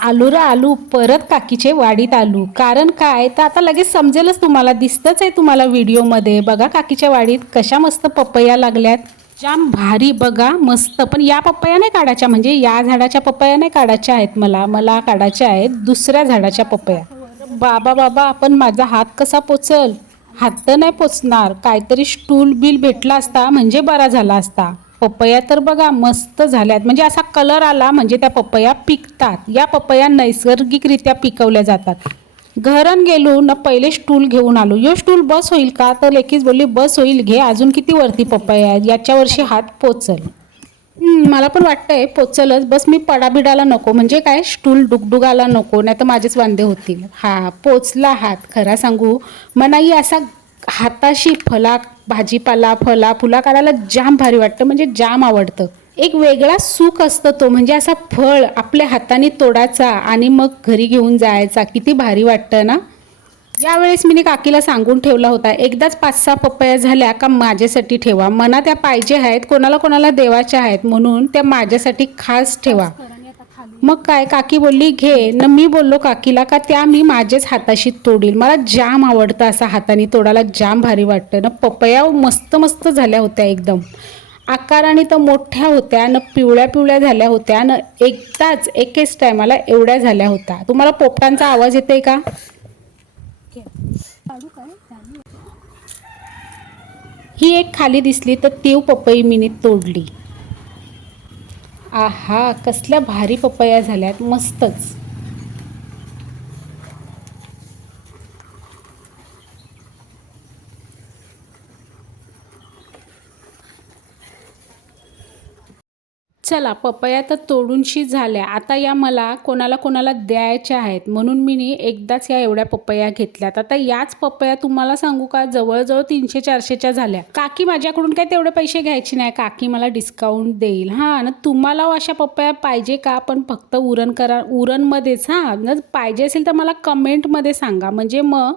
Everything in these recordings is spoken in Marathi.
आलू रे आलू, परत काकीचे वाडीत आलू. कारण काय तर आता लगेच समजेलच तुम्हाला, दिसतच आहे तुम्हाला व्हिडिओमध्ये. बघा काकीच्या वाडीत कशा मस्त पपया लागल्यात, जाम भारी बघा मस्त. पण या पपया नाही काढायच्या, म्हणजे या झाडाच्या पपया नाही काढायच्या आहेत, मला काढायच्या आहेत दुसऱ्या झाडाच्या पपया. बाबा बाबा, पण माझा हात कसा पोचल? हात तर नाही पोचणार, काहीतरी स्टूल बिल भेटला असता म्हणजे बरा झाला असता. पपया तर बघा मस्त झाल्यात, म्हणजे असा कलर आला म्हणजे त्या पपया पिकतात. या पपया नैसर्गिकरित्या पिकवल्या जातात. घरन गेलो ना, पहिले स्टूल घेऊन आलो. यो स्टूल बस होईल का? तर लेकीच बोलली बस होईल, घे. अजून किती वरती पपया आहेत, याच्या वर्षी हात पोचल. मला पण वाटतंय पोचलच, बस मी पडाबिडाला नको, म्हणजे काय स्टूल डुगडुगाला नको, नाही तर माझेच वांदे होतील. हा पोचला हात. खरा सांगू मनाई असा हाताशी भाजीपाला फुला काढायला जाम भारी वाटतं, म्हणजे जाम आवडतं. एक वेगळा सुख असतं तो, म्हणजे असा फळ आपल्या हाताने तोडायचा आणि मग घरी घेऊन जायचा, किती भारी वाटतं ना. यावेळेस मी काकीला सांगून ठेवला होता, एकदाच 5-6 पपया झाल्या का माझ्यासाठी ठेवा. मना त्या पाहिजे आहेत, कोणाला कोणाला देवाच्या आहेत, म्हणून त्या माझ्यासाठी खास ठेवा. मग काय काकी बोलली घे न, मी बोललो काकीला का त्या मी माझ्याच हाताशी तोडील. मला जाम आवडतं असं हाताने तोडायला, जाम भारी वाटतं ना. पपया मस्त मस्त झाल्या होत्या एकदम, आकाराने तर मोठ्या होत्या न, पिवळ्या पिवळ्या झाल्या होत्या न, एकदाच एकेच टायमाला एवढ्या झाल्या होत्या. तुम्हाला पोपटांचा आवाज येतोय का? ही एक खाली दिसली तर तीव पपई मिनी तोडली. आहा, कसल्या भारी पपया झाल्यात, मस्तच. चला, पपया तर तोडूनशी झाल्या. आता या मला कोणाला कोणाला द्यायच्या आहेत, म्हणून मी एकदाच या एवढ्या पपया घेतल्यात. आता याच पपया तुम्हाला सांगू का, जवळजवळ 300-400च्या झाल्या. काकी माझ्याकडून काय तेवढे पैसे घ्यायचे नाही, काकी मला डिस्काउंट देईल. हां, ना तुम्हाला अशा पपया पाहिजे का? पण फक्त उरणमध्येच. हां, पाहिजे असेल तर मला कमेंटमध्ये सांगा, म्हणजे मग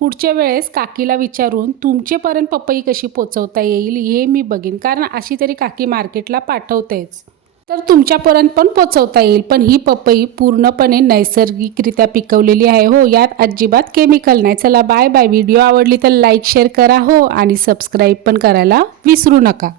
पुढच्या वेळेस काकीला विचारून तुमचेपर्यंत पपई कशी पोचवता येईल हे मी बघीन. कारण अशी तरी काकी मार्केटला पाठवतेच, तर तुमच्यापर्यंत पण पोचवता येईल. पण ही पपई पूर्णपणे नैसर्गिकरित्या पिकवलेली आहे हो, यात अजिबात केमिकल नाही. चला बाय बाय. व्हिडिओ आवडली तर लाईक शेअर करा हो, आणि सबस्क्राईब पण करायला विसरू नका.